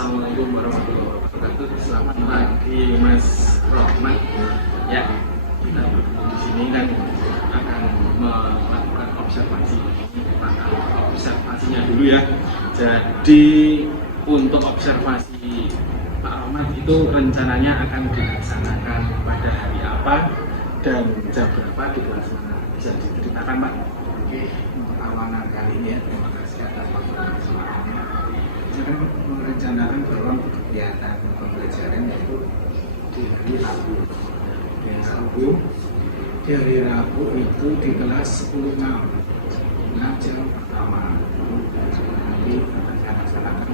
Assalamualaikum warahmatullahi wabarakatuh. Selamat pagi Mas Rohmat. Ya, kita bertemu di sini kan akan melakukan observasi. Observasinya dulu ya. Jadi untuk observasi Pak Rohmat itu rencananya akan dilaksanakan pada hari apa dan jam berapa di kelas mana? Bisa diceritakan Pak? Oke, untuk awalan kali ini ya, terima kasih atas waktu dan kesempatannya. Saya kan merencanakan bahwa kegiatan pembelajaran yaitu di hari Rabu. Di hari Rabu itu di kelas 10.6 jam pertama. Nanti akan saya laksanakan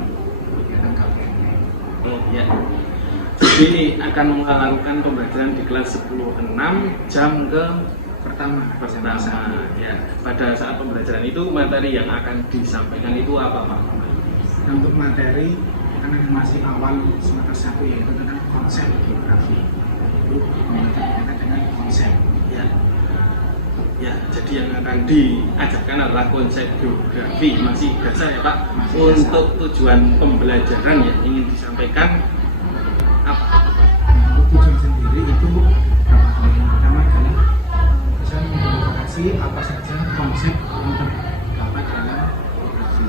kegiatan KPM. Oh ya. Jadi akan melakukan pembelajaran di kelas 10.6 jam ke pertama ya. Pada saat pembelajaran itu materi yang akan disampaikan itu apa Pak? Dan untuk materi karena masih awal semester 1 yaitu tentang konsep geografi. Itu pembelajaran dengan konsep ya, jadi yang akan diajarkan adalah konsep geografi, masih dasar ya Pak. Masih untuk dasar. Tujuan pembelajaran yang ingin disampaikan apa? Untuk tujuan sendiri itu yang pertama adalah bisa mengidentifikasi apa saja konsep yang terdapat dalam geografi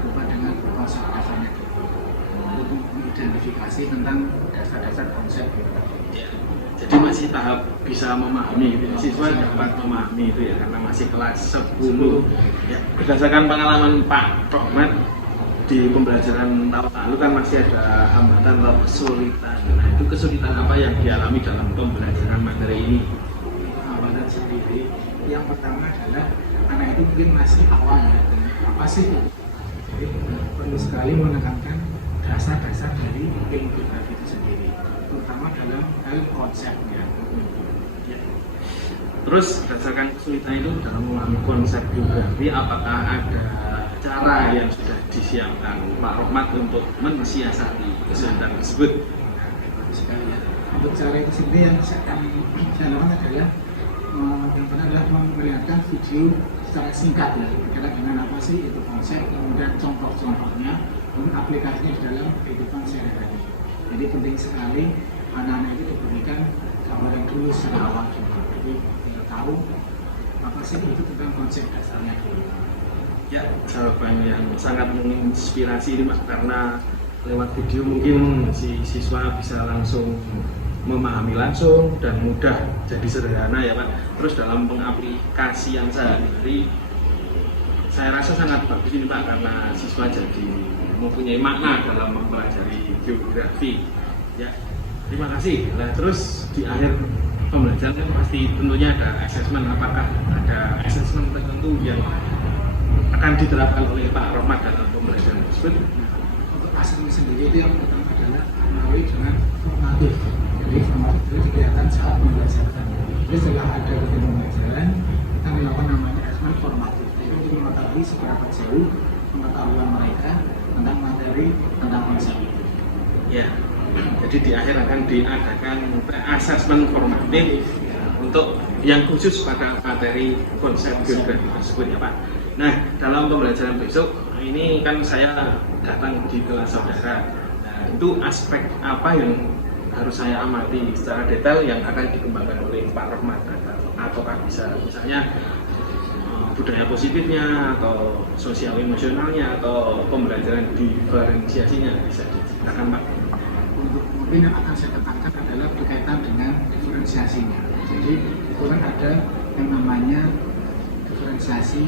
berupa dengan konsep dasarnya untuk mengidentifikasi tentang dasar-dasar konsep geografi. Ya, jadi masih tahap bisa memahami gitu. Siswa dapat memahami itu ya karena masih kelas 10 ya. Berdasarkan pengalaman Pak Rohmat di pembelajaran tahun lalu kan masih ada hambatan atau kesulitan. Nah, itu kesulitan apa yang dialami dalam pembelajaran materi ini? Hambatan sendiri yang pertama adalah anak itu mungkin masih awal ya, apa sih? Jadi perlu sekali menekankan dasar-dasar dari ilmu geografi itu sendiri, terutama dalam hal konsepnya. Ya. Terus berdasarkan kesulitan itu dalam memahami konsep geografi, apakah ada cara yang sudah disiapkan Pak Rohmat untuk mensiasati kesulitan tersebut? Sekali ya. Untuk cara itu sendiri yang saya lakukan adalah yang pertama adalah memperlihatkan video secara singkat ya berkaitan dengan apa sih itu konsep, kemudian contoh-contohnya, kemudian aplikasinya di dalam kehidupan sehari-hari. Jadi penting sekali anak-anak itu diberikan gambaran dulu secara awal juga. Jadi kita tahu apa sih itu tentang konsep dasarnya dulu. Ya, jawaban yang sangat menginspirasi ini Pak, karena lewat video mungkin si siswa bisa langsung memahami langsung dan mudah, jadi sederhana ya Pak. Terus dalam pengaplikasian sehari-hari saya rasa sangat bagus ini Pak, karena siswa jadi mempunyai makna dalam mempelajari geografi ya. Terima kasih. Nah, terus di akhir pembelajaran kan pasti tentunya ada asesmen. Apakah ada asesmen tertentu yang akan diterapkan oleh Pak Rohmat dalam pembelajaran tersebut? Untuk asesmen sendiri itu yang pertama adalah melalui dengan formatif. Jadi formatif itu kegiatan saat pembelajaran. Jadi setelah ada kegiatan pembelajaran, kita melakukan namanya asesmen formatif. Jadi untuk mengetahui seberapa jauh pengetahuan mereka tentang materi, tentang konsep itu. Ya, jadi di akhir akan diadakan asesmen formatif untuk yang khusus pada materi konsep geografi tersebut ya Pak. Nah, dalam pembelajaran besok ini kan saya datang di kelas saudara. Nah, itu aspek apa yang harus saya amati secara detail yang akan dikembangkan oleh Pak Rohmat, ataukah bisa misalnya budaya positifnya atau sosial emosionalnya atau pembelajaran diferensiasinya, bisa diceritakan Pak? Untuk mungkin yang akan saya tekankan adalah berkaitan dengan diferensiasinya. Jadi itu kan ada yang namanya diferensiasi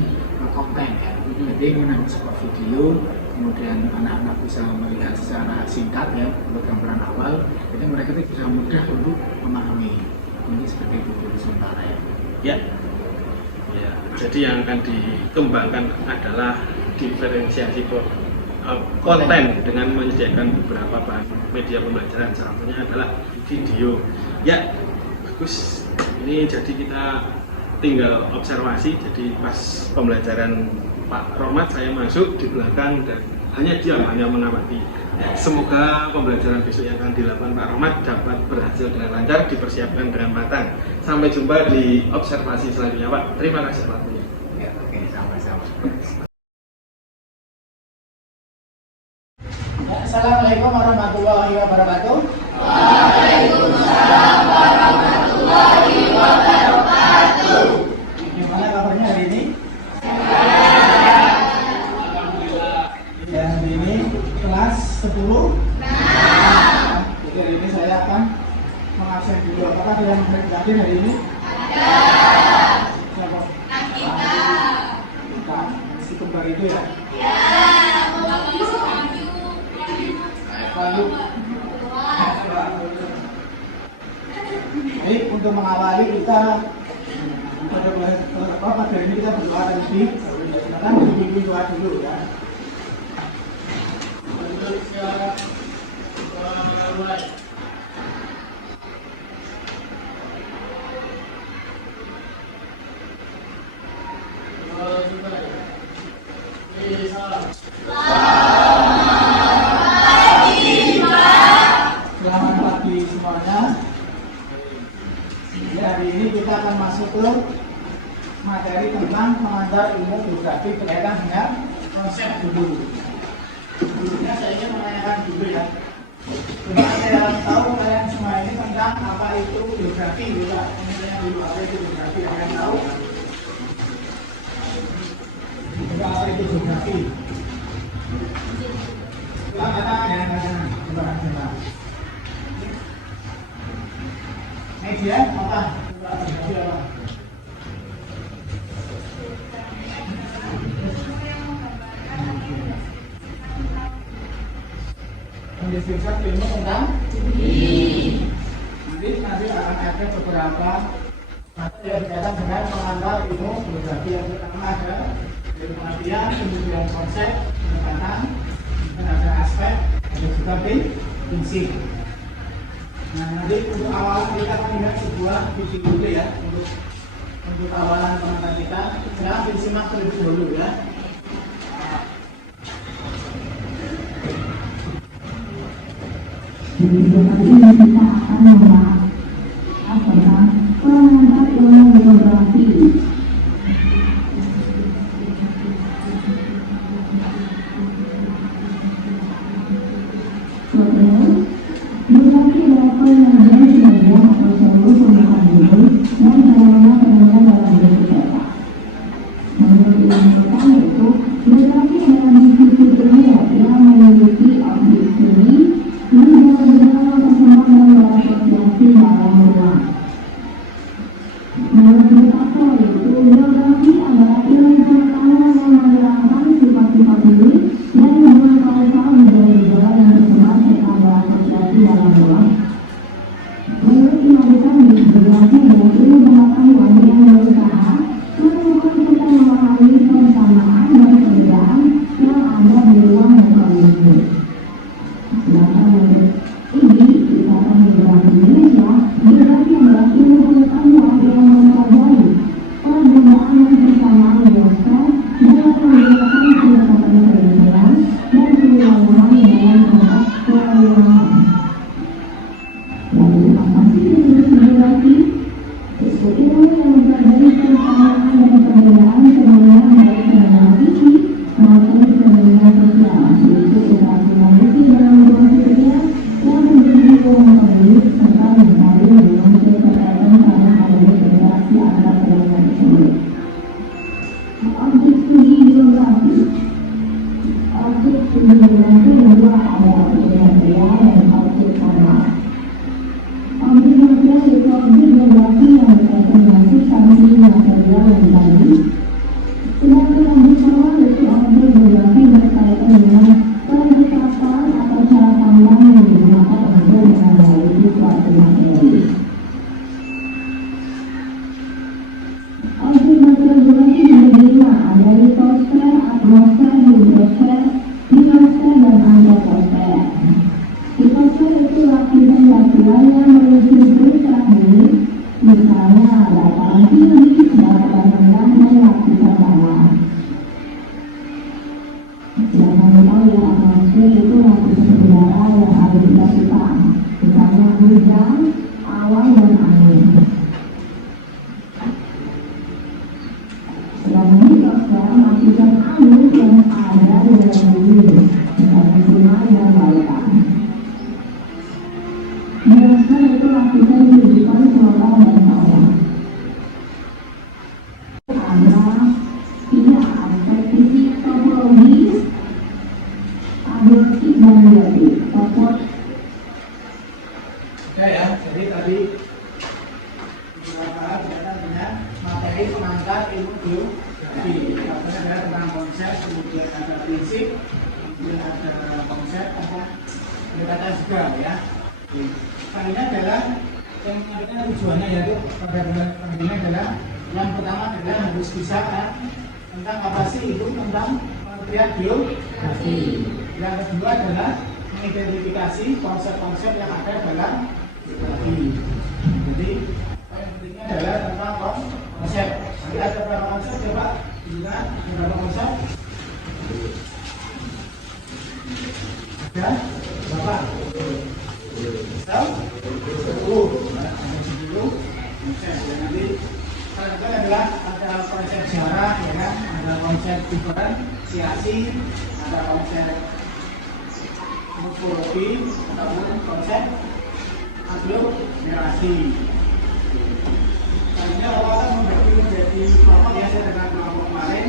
konten ya. Jadi mengenai sebuah video, kemudian anak-anak bisa melihat secara singkat ya untuk gambaran awal, jadi mereka itu bisa mudah untuk memahami. Mungkin seperti itu dulu sementara ya. Ya. Ya, jadi yang akan dikembangkan adalah diferensiasi konten dengan menyediakan beberapa bahan media pembelajaran. Salah satunya adalah video. Ya, bagus. Ini jadi kita tinggal observasi. Jadi pas pembelajaran Pak Rohmat saya masuk di belakang dan hanya diam, hanya mengamati. Ya, semoga pembelajaran besok yang akan dilakukan Pak Rohmat dapat berhasil dengan lancar, dipersiapkan dengan matang. Sampai jumpa di observasi selanjutnya Pak. Terima kasih waktunya. Ya, oke, sama-sama. Assalamualaikum warahmatullahi wabarakatuh. Gimana kabarnya hari ini? Ya, hari ini kelas 10. Jadi hari ini saya akan mengabsen dulu. Apakah ada yang hadir hari ini? Siapa? Kita si kembar itu ya? Lalu, baik, untuk mengawali kita pada ini kita berdoa terlebih. Silakan dibimbing doa dulu ya. Selamat pagi semuanya. Ya, hari ini kita akan masuk ke materi tentang pengantar ilmu geografi berkaitan dengan konsep dulu. Dulunya saya ingin menanyakan dulu ya. Coba saya tahu kalian semua ini tentang apa itu geografi juga. Misalnya dulu apa itu geografi, kalian tahu? Coba apa itu geografi? Coba katakan ya, katakan. Coba katakan. Media apa? Coba geografi apa? Mendeskripsikan ilmu tentang nanti akan ada beberapa materi yang berkaitan dengan pengantar ilmu geografi. Yang pertama ada dari pengertian, kemudian konsep, pendekatan, dan ada aspek, ada juga prinsip. Nah, nanti untuk awal kita akan melihat sebuah video dulu ya untuk awalan pengantar kita. Sekarang disimak terlebih dahulu ya. Di video ini kita akan membahas tentang pengantar ilmu geografi. Geografi adalah penelitian sebagian atau seluruh permukaan bumi dan fenomena dalam bentuk peta. Menurut ilmu peta itu, geografi adalah diskusi ilmiah yang memiliki objek studi dan berjalan bersama dalam asosiasi dalam ruang. Menurut Picasso itu, geografi adalah ilmu pengetahuan yang menerangkan sifat-sifat bumi dan hubungan kausal gejala-gejala yang tersebar serta berasosiasi dalam ruang. Menurut Imam geografi adalah ilmu pengetahuan yang berusaha menemukan serta memahami persamaan dan perbedaan yang ada di ruang dan kondisi. Sedangkan menurut Ikatan Geografi Indonesia, geografi adalah ilmu pengetahuan yang mempelajari perbedaan dan persamaan geosfer dalam menggunakan pendekatan penelitian dan kewilayahan dalam konteks kewilayahan. Lalu apa sih definisi geografi? Itu ilmu yang mempelajari persamaan dan perbedaan fenomena baik fenomena fisik maupun fenomena sosial, yaitu interaksi manusia dalam hubungan sosial yang menjadi ruang publik serta mencari hubungan berkaitan karena adanya interaksi antara fenomena tersebut. Objek studi geografi. Objek studi geografi kedua adalah objek material dan objek formal. Objek material yaitu objek geografi yang berkaitan dengan substansi material yang tadi. Sedangkan objek formal yaitu objek geografi berkaitan dengan pendekatan atau cara pandang yang digunakan untuk menganalisis suatu materi. Objek material geografi dibagi lima, ada litosfer, atmosfer, hidrosfer, ionosfer, dan antroposfer. Litosfer itu lapisan dataran yang menuju permukaan bumi, misalnya dataran tinggi, dataran rendah, dan lapisan tanah. Jangan lupa ya, Abdul Iqbaliati. Bapak Oke ya, jadi tadi beberapa berkaitan dengan materi pengantar ilmu biografi. Contohnya adalah tentang konsep, kemudian ada prinsip, kemudian ada konsep, ada pendekatan juga ya. Kali ini adalah yang menariknya tujuannya yaitu pada bulan ini adalah yang pertama adalah harus bisa kan tentang apa sih itu tentang pengertian biografi. Yang kedua adalah mengidentifikasi konsep-konsep yang ada dalam biografi. Jadi yang pentingnya adalah tentang konsep. Jadi ada berapa konsep coba ingat berapa konsep? Ada berapa? Tahu? 10. Ada 10 konsep. Dan nanti selanjutnya adalah ada konsep sejarah, ya kan? Ada konsep diferensiasi, ada konsep morfologi, ataupun konsep aglomerasi. Selanjutnya akan membagi menjadi kelompok ya, saya dengan kelompok kemarin.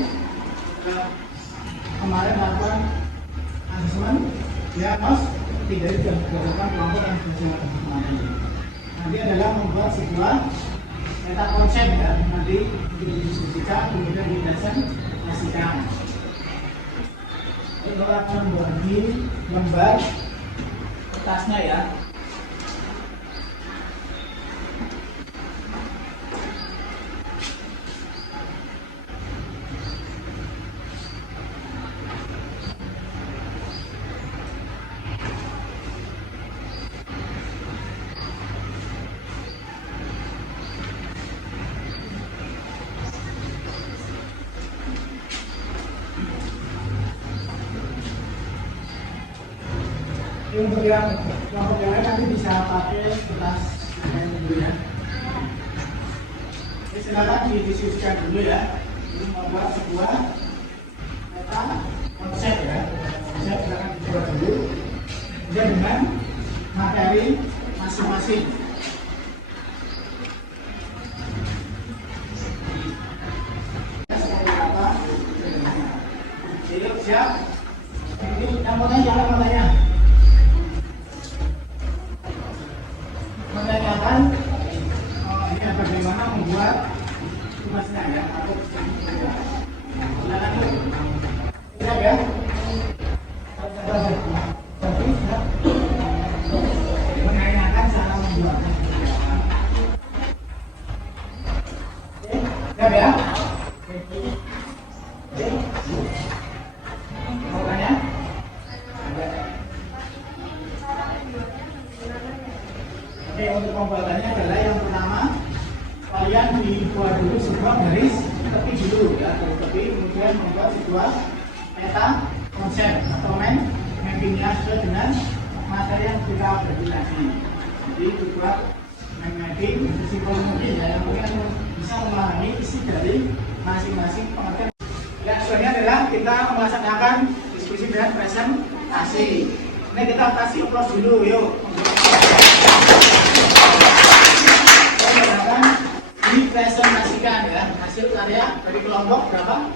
Kemarin melakukan asesmen diagnos tidak dilakukan kelompok yang sudah kemarin. Nanti adalah membuat sebuah meta konsep ya, nanti didiskusikan kemudian dipresentasikan. Kita akan membagi lembar kertasnya ya. Untuk yang kelompok yang lain nanti bisa pakai kertas yang dulu ya. Jadi silakan didiskusikan dulu ya. Ini membuat sebuah meta konsep ya. Konsep silakan dibuat dulu. Kemudian dengan materi masing-masing. Seperti apa? Jadi siap. Ini yang mau tanya, jangan mau tanya. Menanyakan ini bagaimana membuat tugasnya ya atau silakan siap ya. Menanyakan cara membuatnya. Siap ya. Mau tanya? Oke, untuk pembuatannya adalah yang pertama kalian dibuat dulu sebuah garis tepi dulu ya, garis tepi, kemudian membuat sebuah meta konsep atau mappingnya sesuai dengan materi yang kita bagi tadi. Jadi dibuat mapping sesimpel mungkin ya, yang mungkin bisa memahami isi dari masing-masing pengertian. Yang selanjutnya adalah kita melaksanakan diskusi dan presentasi. Ini kita kasih upload dulu, yuk. Dipresentasikan ya hasil karya dari kelompok berapa?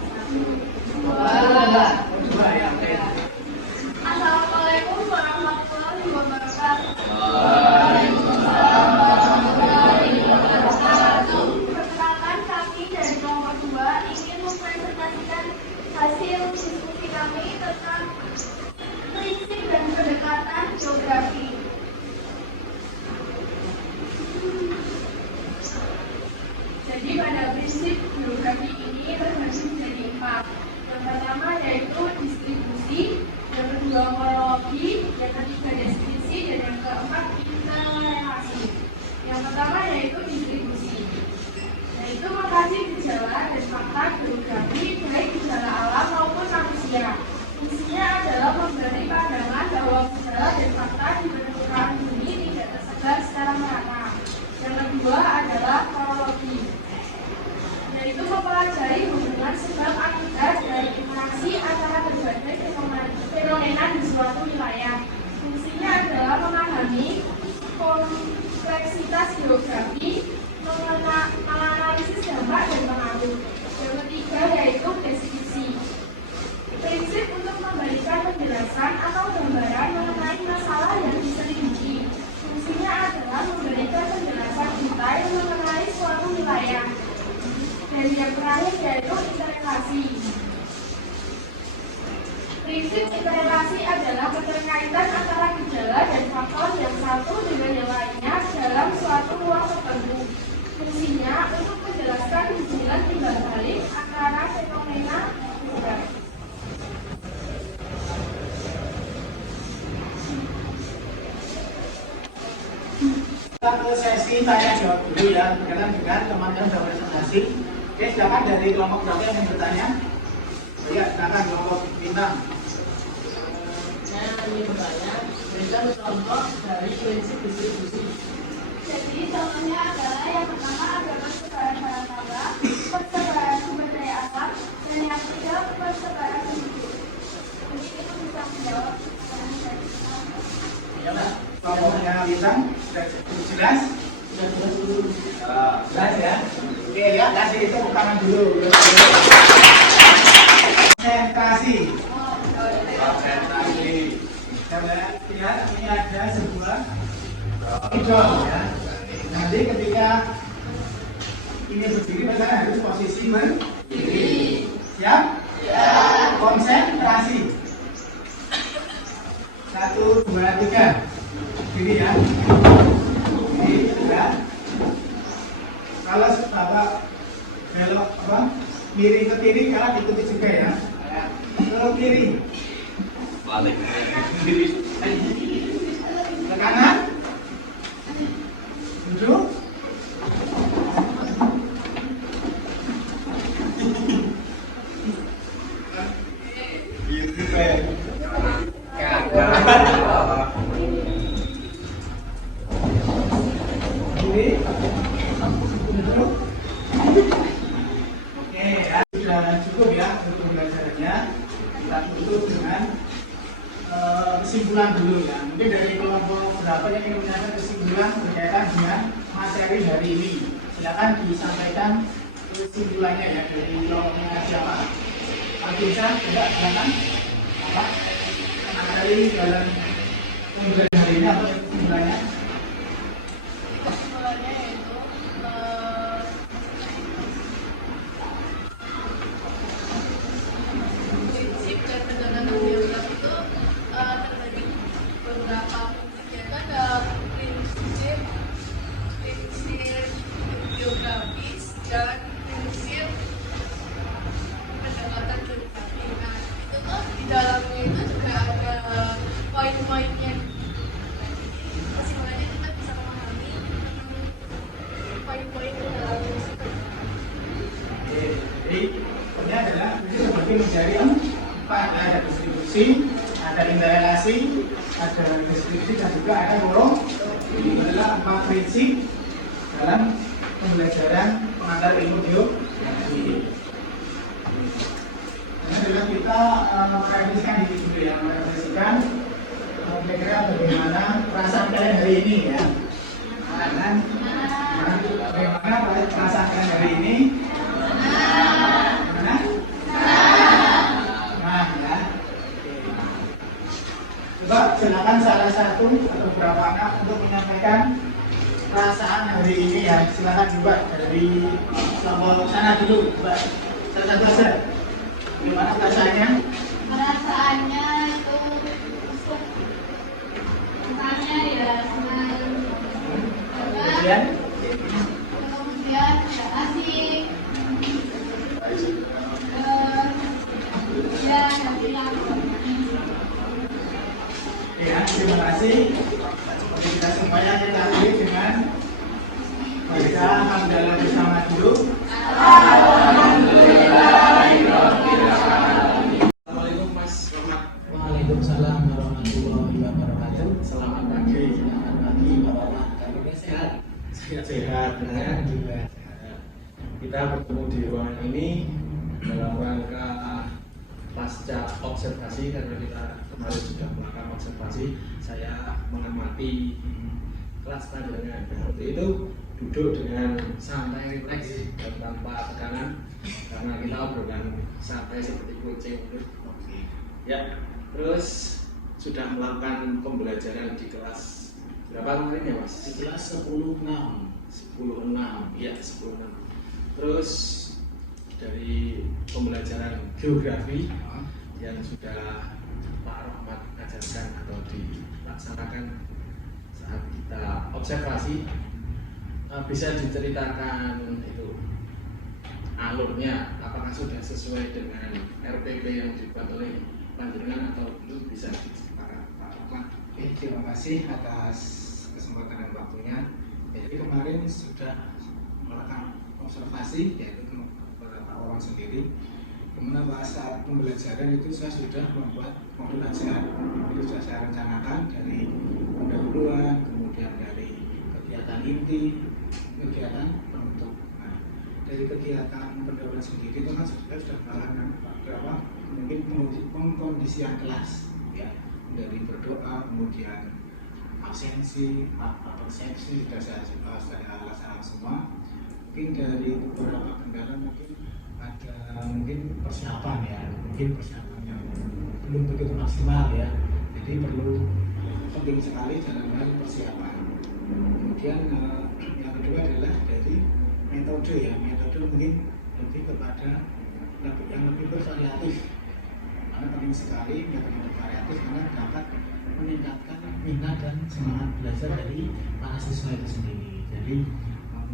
Dua ya. Assalamualaikum warahmatullahi wabarakatuh. Perkenalkan, kami dari kelompok 2 ingin mempresentasikan hasil diskusi kami tentang prinsip dan pendekatan geografi. Jadi pada prinsip geografi ini terbagi menjadi 4. Yang pertama yaitu distribusi, yang kedua morfologi, yang ketiga deskripsi, dan yang keempat interrelasi. Yang pertama yaitu distribusi, yaitu mengkaji gejala dan fakta geografi baik gejala alam maupun manusia. Fungsinya adalah memberi pandangan bahwa gejala dan fakta di permukaan bumi tidak tersebar secara merata. Yang kedua adalah morfologi, yaitu mempelajari hubungan sebab akibat dari interaksi antara berbagai fenomena di suatu wilayah. Fungsinya adalah memahami kompleksitas geografi, menganalisis dampak dan pengaruh. Yang ketiga yaitu deskripsi, prinsip untuk memberikan penjelasan atau adalah keterkaitan antara gejala dan faktor yang satu dengan yang lainnya dalam suatu ruang tertentu. Fungsinya untuk menjelaskan hubungan timbal balik antara fenomena geografi. Kita ke sesi tanya jawab dulu ya, berkaitan dengan teman-teman sudah presentasi. Oke, silakan dari kelompok berapa yang ingin bertanya? Ya, silakan kelompok bintang. Saya ingin bertanya, berikan contoh dari prinsip distribusi. Jadi contohnya adalah yang pertama adalah persebaran barang tambah, persebaran sumber daya alam, dan yang ketiga persebaran penduduk. Jadi itu bisa menjawab pertanyaan dari kita. Ya, Pak. Kelompoknya bintang sudah jelas? Sudah jelas dulu. Jelas ya. Oke ya, kasih itu tangan dulu. Konsentrasi. Konsentrasi. Coba lihat, ini ada sebuah hidung ya. Nanti ketika ini berdiri, maka harus posisi berdiri. Siap? Ya. Konsentrasi. 1, 2, 3. Ini ya. Ini ya. Kalau Bapak belok apa? Miring ke kiri, kalian ikuti juga ya. Ke kiri. Balik. Ke kanan. Duduk. Kiri. Duduk. Oke ya, sudah cukup ya untuk belajarnya. Kita tutup dengan kesimpulan dulu ya. Mungkin dari kelompok berapa yang ingin menyampaikan kesimpulan berkaitan dengan materi hari ini. Silakan disampaikan kesimpulannya ya dari kelompoknya siapa. Bisa tidak silakan apa materi dalam pembelajaran hari ini atau kesimpulannya. Kesimpulannya yaitu prinsip dan pendekatan geografi itu terbagi beberapa prinsip, yaitu ada prinsip geografis dan prinsip pendekatan geografi. Nah, itu tuh di dalamnya itu juga ada poin-poinnya. Kesimpulannya kita bisa memahami poin-poin di dalam prinsip. Jadi ini adalah ini sebagai mencari empat ya, ada distribusi, ada interrelasi, ada deskripsi dan juga ada lorong. Ini adalah 4 prinsip dalam pembelajaran pengantar ilmu geografi. Ini adalah kita merefleksikan diri dulu ya, merefleksikan kira-kira bagaimana perasaan kalian hari ini ya. Bagaimana perasaan kalian hari ini? Mana? Nah ya. Coba silakan salah satu atau beberapa anak untuk menyampaikan perasaan hari ini ya. Silakan juga dari kelompok sana dulu. Coba salah satu aja. Gimana perasaannya? Perasaannya itu senangnya ya senang. Kemudian Kemudian asik. Ya nanti ya, terima kasih. Oke, kita semuanya kita akhiri dengan baca hamdalah bersama dulu. Assalamualaikum Mas Rahmat. Waalaikumsalam warahmatullahi wabarakatuh. Selamat pagi. Selamat pagi Bapak. Kabarnya sehat? Sehat ya. Kita bertemu di ruangan ini dalam rangka pasca observasi, karena kita kemarin sudah melakukan observasi. Saya mengamati kelas pelajaran seperti itu, duduk dengan santai, rileks dan tanpa tekanan, karena kita obrolan santai seperti kucing. Ya, terus sudah melakukan pembelajaran di kelas berapa kemarin ya Mas? Di kelas 10-6. 10-6, ya 10-6. Terus dari pembelajaran geografi yang sudah Pak Rahmat ajarkan laksanakan saat kita observasi, bisa diceritakan itu alurnya, apakah sudah sesuai dengan RPP yang dibuat oleh panjenengan atau belum, bisa diceritakan Pak Rahmat. Oke, terima kasih atas kesempatan dan waktunya. Jadi kemarin sudah melakukan observasi, yaitu beberapa orang sendiri. Kemudian saat pembelajaran itu saya sudah membuat modul ajar. Itu sudah saya rencanakan dari pendahuluan, kemudian dari kegiatan inti, kegiatan penutup. Nah, dari kegiatan pendahuluan sendiri itu kan sudah melakukan beberapa mungkin pengkondisian kelas, ya, dari berdoa, kemudian absensi, persepsi sudah saya laksanakan semua. Mungkin dari beberapa kendala mungkin ada persiapan ya, mungkin persiapannya belum begitu maksimal ya. Jadi penting sekali dalam hal persiapan. Kemudian yang kedua adalah dari metode ya, metode mungkin lebih kepada yang lebih bervariatif. Karena penting sekali metode variatif karena dapat meningkatkan minat dan semangat belajar dari para siswa itu sendiri. Jadi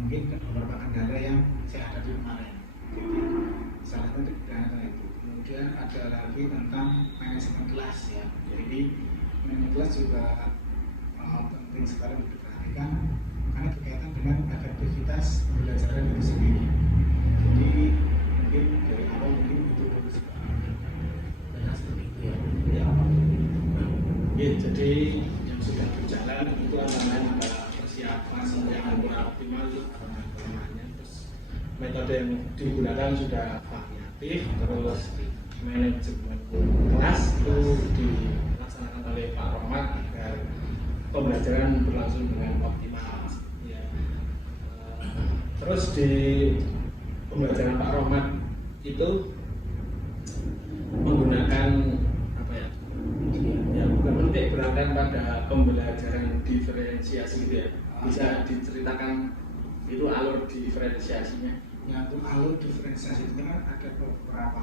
mungkin beberapa kendala yang saya hadapi kemarin. Jadi salah satu kendala itu. Kemudian ada lagi tentang manajemen kelas ya. Jadi manajemen kelas juga penting sekali diperhatikan karena berkaitan dengan efektivitas pembelajaran itu sendiri. Jadi mungkin dari awal mungkin itu harus seperti itu ya. Ya, jadi yang sudah berjalan itu namanya persiapan yang kurang optimal, terus metode yang digunakan sudah variatif, terus manajemen kelas itu dilaksanakan oleh Pak Rahmat agar pembelajaran berlangsung dengan optimal. Ya. Terus di pembelajaran Pak Rahmat itu menggunakan berangkat pada pembelajaran diferensiasi gitu ya. Bisa diceritakan itu alur diferensiasinya? Ya, untuk alur diferensiasi itu kan ada beberapa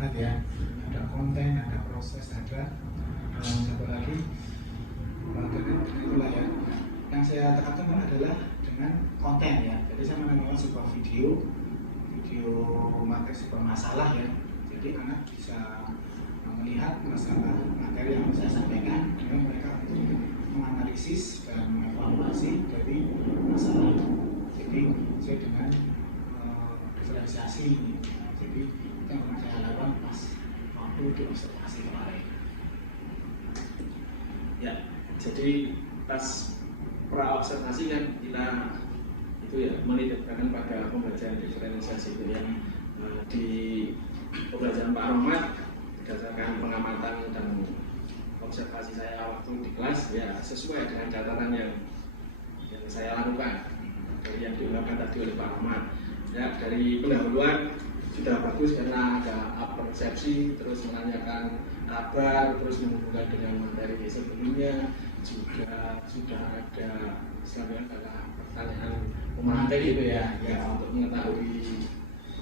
hal ya. Ada konten, ada proses, ada satu lagi itulah ya. Yang saya tekankan adalah dengan konten ya. Jadi saya menemukan sebuah video materi sebuah masalah ya. Jadi anak bisa melihat masalah materi yang saya sampaikan, kemudian mereka untuk menganalisis dan mengevaluasi dari masalah itu. Jadi saya dengan diferensiasi ini, jadi itu yang saya lakukan pas waktu di observasi kemarin. Ya, jadi pas pra observasi kan kita itu ya menitikkan pada pembelajaran diferensiasi itu ya. Di pembelajaran Pak Rahmat berdasarkan pengamatan dan observasi saya waktu di kelas ya sesuai dengan catatan yang saya lakukan dari yang diungkapkan tadi oleh Pak Rahmat. Ya, dari pendahuluan sudah bagus karena ada persepsi, terus menanyakan kabar, terus menghubungkan dengan materi sebelumnya, juga sudah ada selanjutnya adalah pertanyaan pemateri itu ya, untuk mengetahui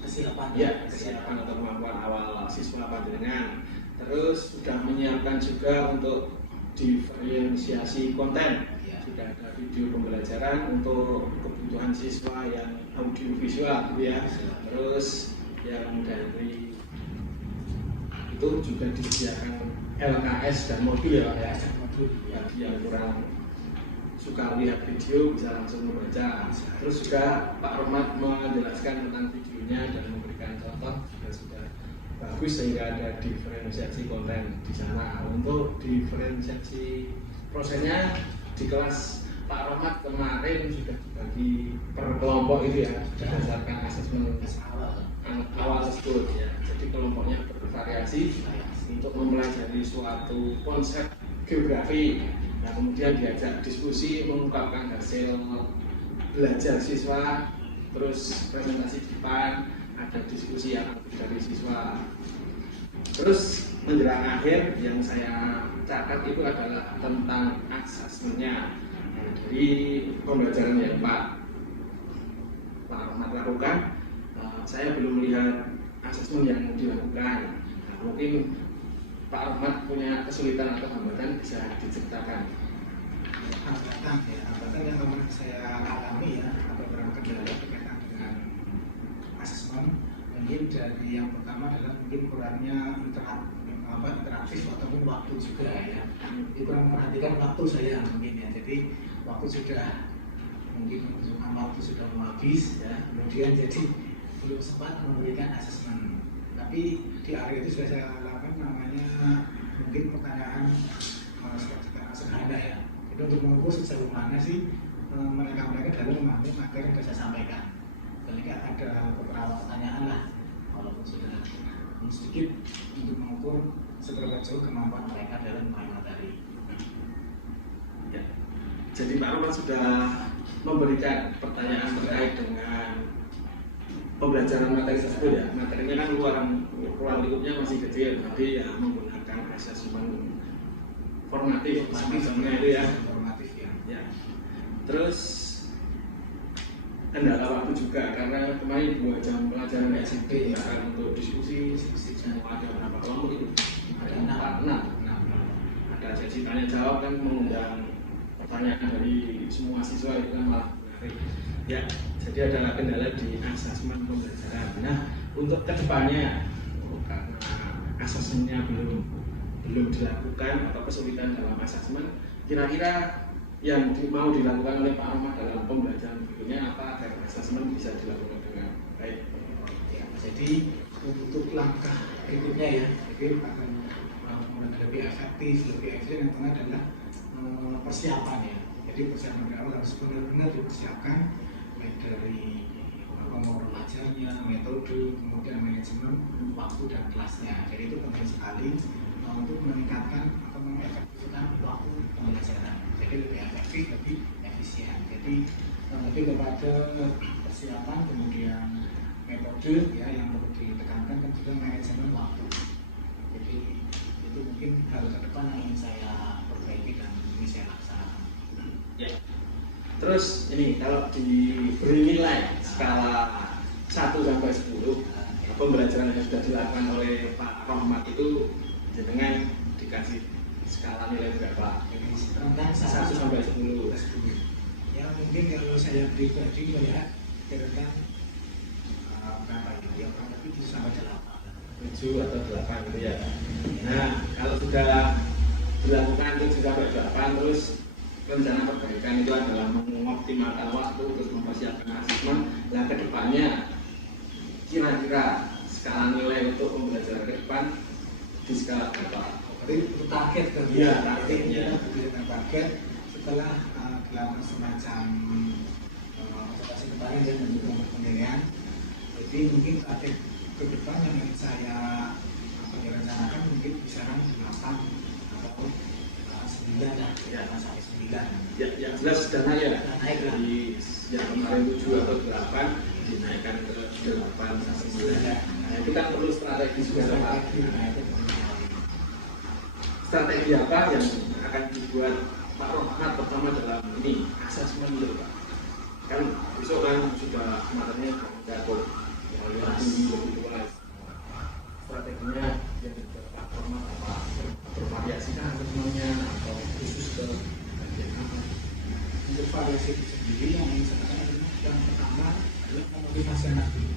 kesiapan atau kemampuan awal siswa panjenengan. Terus sudah menyiapkan juga untuk diferensiasi konten. Sudah ada video pembelajaran untuk kebutuhan siswa yang audiovisual gitu ya. Terus yang dari itu juga disediakan LKS dan modul ya, bagi yang kurang suka lihat video bisa langsung membaca. Terus juga Pak Rahmat menjelaskan tentang videonya dan memberikan contoh juga sudah bagus sehingga ada diferensiasi konten di sana. Untuk diferensiasi prosesnya di kelas Pak Rahmat kemarin sudah dibagi per kelompok itu ya berdasarkan asesmen awal tersebut ya. Jadi kelompoknya bervariasi untuk mempelajari suatu konsep geografi. Nah, kemudian diajak diskusi mengungkapkan hasil belajar siswa, terus presentasi di depan, ada diskusi yang dari siswa. Terus menjelang akhir yang saya catat itu adalah tentang asesmennya. Nah, dari pembelajaran yang Pak Rahmat lakukan, saya belum melihat asesmen yang dilakukan. Nah, mungkin Pak Rahmat punya kesulitan atau hambatan bisa diceritakan. hambatan ya, hambatan yang kemarin saya alami ya, atau beberapa kendala berkaitan dengan asesmen. Mungkin dari yang pertama adalah mungkin kurangnya interaktif ataupun waktu juga ya. Jadi kurang memperhatikan waktu saya mungkin ya. Jadi waktu sudah mungkin waktu sudah mau habis ya, kemudian jadi belum sempat memberikan asesmen. Tapi di area itu sudah saya lakukan namanya mungkin pertanyaan sederhana ya. Jadi untuk mengukur sejauh mana sih mereka dalam memahami materi yang sudah saya sampaikan. Ketika ada beberapa pertanyaan lah, walaupun sudah sedikit untuk mengukur seberapa jauh kemampuan mereka dalam memahami materi. Ya. Jadi Pak Rohmat sudah memberikan pertanyaan terkait dengan pembelajaran materi tersebut ya. Materinya kan ruang lingkupnya masih kecil, tapi ya menggunakan asesmen formatif semacamnya itu ya. Formatif ya. Ya. Terus kendala waktu juga karena kemarin 2 jam pelajaran SMP ya kan untuk diskusi ada berapa kelompok itu? Ada 6. Ada sesi tanya jawab kan mengundang pertanyaan dari semua siswa itu kan malah menarik. Ya, jadi adalah kendala di asesmen pembelajaran. Nah, untuk kedepannya karena asesmennya belum dilakukan atau kesulitan dalam asesmen, kira-kira yang mau dilakukan oleh Pak Rohmat dalam pembelajaran berikutnya apa agar asesmen bisa dilakukan dengan baik? Ya, jadi untuk langkah berikutnya ya, jadi akan lebih efektif, lebih efisien yang tengah adalah persiapan ya. Jadi persiapan awal harus benar-benar dipersiapkan dari modul belajarnya, metode, kemudian manajemen waktu dan kelasnya. Jadi itu penting sekali untuk meningkatkan atau mengefektifkan waktu pembelajaran. Jadi lebih efektif, lebih efisien. Jadi lebih kepada persiapan, kemudian metode ya yang perlu ditekankan dan juga manajemen waktu. Jadi itu mungkin hal ke depan yang ingin saya perbaiki dan ini saya laksanakan. Ya. Terus ini kalau diberi nilai skala 1 sampai 10 pembelajaran yang sudah dilakukan oleh Pak Rohmat itu jenengan dikasih skala nilai berapa? Jadi tentang 1 sampai 10. Ya mungkin kalau saya pribadi melihat kira-kira berapa ya? Kurang lebih 7 sampai 8. 7 atau 8 gitu ya. Nah, kalau sudah dilakukan 7 sampai 8 terus rencana perbaikan itu adalah mengoptimalkan waktu terus mempersiapkan asesmen. Nah, kedepannya kira-kira skala nilai untuk pembelajaran ke depan di skala berapa? Jadi target kan ya, targetnya berdasarkan target setelah dilakukan semacam observasi kemarin dan juga penilaian. Jadi mungkin target ke depan yang ingin saya rencanakan mungkin kisaran 8 atau 9 lah, ya sampai 9. Ya, yang jelas sudah naik ya. Naik lah. Dari yang kemarin 7 atau 8 dinaikkan ke 8 sampai 9. Nah, itu kan perlu strategi juga Pak. Strategi apa yang akan dibuat Pak Rohmat pertama dalam ini asesmen itu Pak? Kan besok kan sudah materinya jatuh, yang tinggi lebih luas. Strateginya yang dibuat Pak Rohmat apa? Bervariasi kan asesmennya atau khusus ke bagian apa? Untuk variasi itu sendiri yang ingin saya katakan adalah yang pertama adalah memotivasi anak dulu.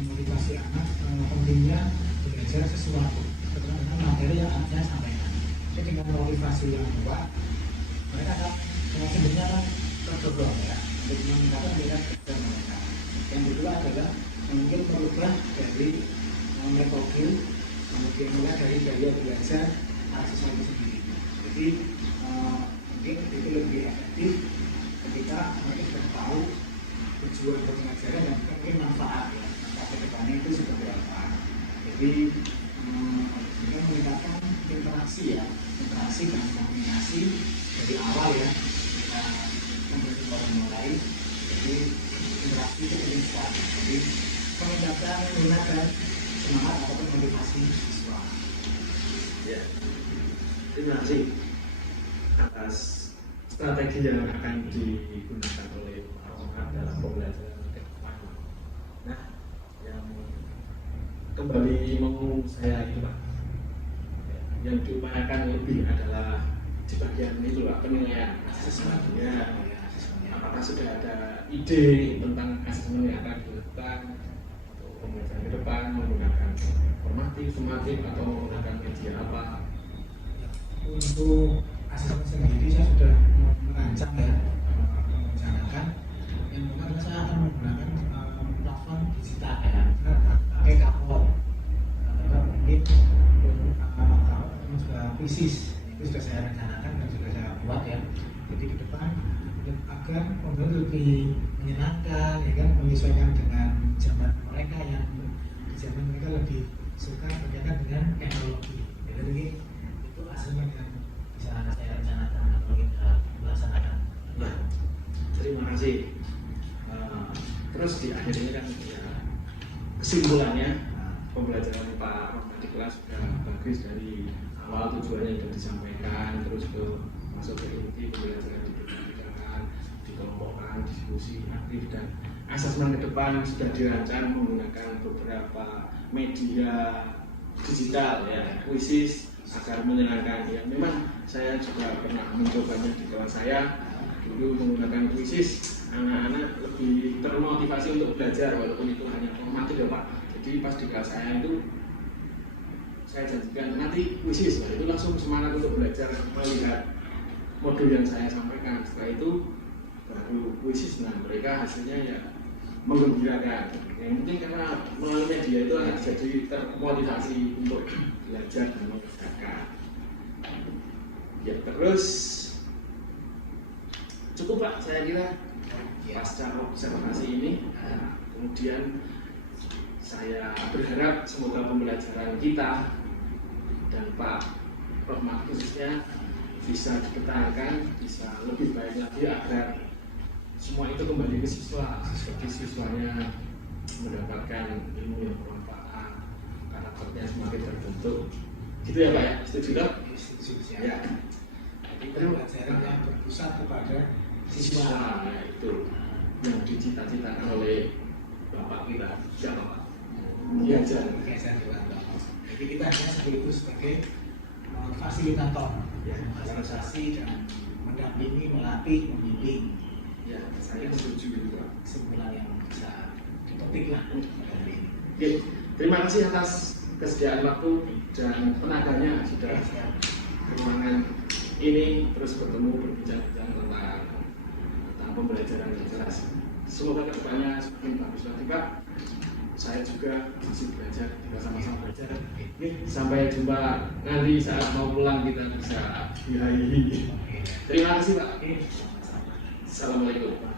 Memotivasi anak pentingnya belajar sesuatu dengan materi yang anaknya sampaikan. Jadi dengan motivasi yang kuat, mereka akan sebenarnya kan terdorong ya untuk meningkatkan minat belajar mereka. Yang kedua adalah mungkin merubah dari metode, kemudian mulai dari gaya belajar siswa itu sendiri. Jadi mungkin itu lebih efektif ketika mereka sudah tahu tujuan pengajaran dan mungkin manfaat ya, manfaat kedepannya itu seperti apa. Jadi juga meningkatkan interaksi ya, interaksi dan komunikasi dari awal ya, kita mulai. Jadi interaksi itu penting sekali. Jadi meningkatkan minat dan semangat ataupun motivasi siswa. Ya, terima kasih atas strategi yang akan digunakan oleh Pak Rohmat dalam pembelajaran ke depan. Nah, yang kembali mau saya itu Pak, yang diupayakan lebih adalah di bagian bagian itu Pak, penilaian Asesmen. ya. Ya, asesmennya. Apakah sudah ada ide tentang asesmen yang akan dilakukan atau pembelajaran ke depan menggunakan formatif, sumatif atau menggunakan media apa? Untuk asesmen sendiri saya sudah merancang ya, merencanakan yang pertama saya akan menggunakan platform digital ya, pakai Kapol atau mungkin juga Quizzes, itu sudah saya rencanakan dan sudah saya buat ya. Jadi ke depan agar pembelajaran lebih menyenangkan ya kan, menyesuaikan dengan zaman mereka yang di zaman mereka lebih suka berkaitan dengan teknologi. Jadi itu asesmen yang bisa saya rencanakan atau kita laksanakan. Ya, terima kasih. Terus di akhir ini kan ya, kesimpulannya pembelajaran Pak Rohman di kelas sudah bagus dari awal tujuannya sudah disampaikan, terus ke masuk ke inti pembelajaran diberikan, dikelompokkan, diskusi aktif dan asesmen ke depan sudah dirancang menggunakan beberapa media digital ya, Quizzes agar menyenangkan ya. Memang saya juga pernah mencobanya di kelas saya dulu menggunakan Quizzes, anak-anak lebih termotivasi untuk belajar walaupun itu hanya formatif ya Pak. Jadi pas di kelas saya itu saya janjikan nanti Quizzes, itu langsung semangat untuk belajar melihat modul yang saya sampaikan. Setelah itu baru Quizzes, nah mereka hasilnya ya menggembirakan. Yang penting karena melalui media itu anak jadi termotivasi untuk belajar dan mengerjakan. Ya terus cukup Pak, saya kira pasca observasi ini. Kemudian saya berharap semoga pembelajaran kita dan Pak Rohman khususnya bisa dipertahankan, bisa lebih baik lagi agar semua itu kembali ke siswa, seperti siswanya mendapatkan ilmu yang bermanfaat, karakternya semakin terbentuk. Gitu ya Pak ya, setuju dong? Setuju Ya. Jadi pembelajaran yang berpusat kepada Siswa ya, itu yang dicita-citakan oleh Bapak kita, siapa Pak? Diajar. Jadi kita hanya seperti itu sebagai fasilitator, Ya, fasilitasi dan mendampingi, melatih, membimbing. Ya, saya setuju itu Pak. Kesimpulan yang bisa dipetik lah dari ini. Oke, terima kasih atas kesediaan waktu dan tenaganya sudah ke ruangan ini terus bertemu berbincang-bincang tentang pembelajaran yang jelas. Semoga kedepannya semakin bagus lagi Pak. Saya juga masih belajar, kita sama-sama belajar. Oke, sampai jumpa nanti saat mau pulang kita bisa dihairi. Terima kasih Pak. Assalamualaikum.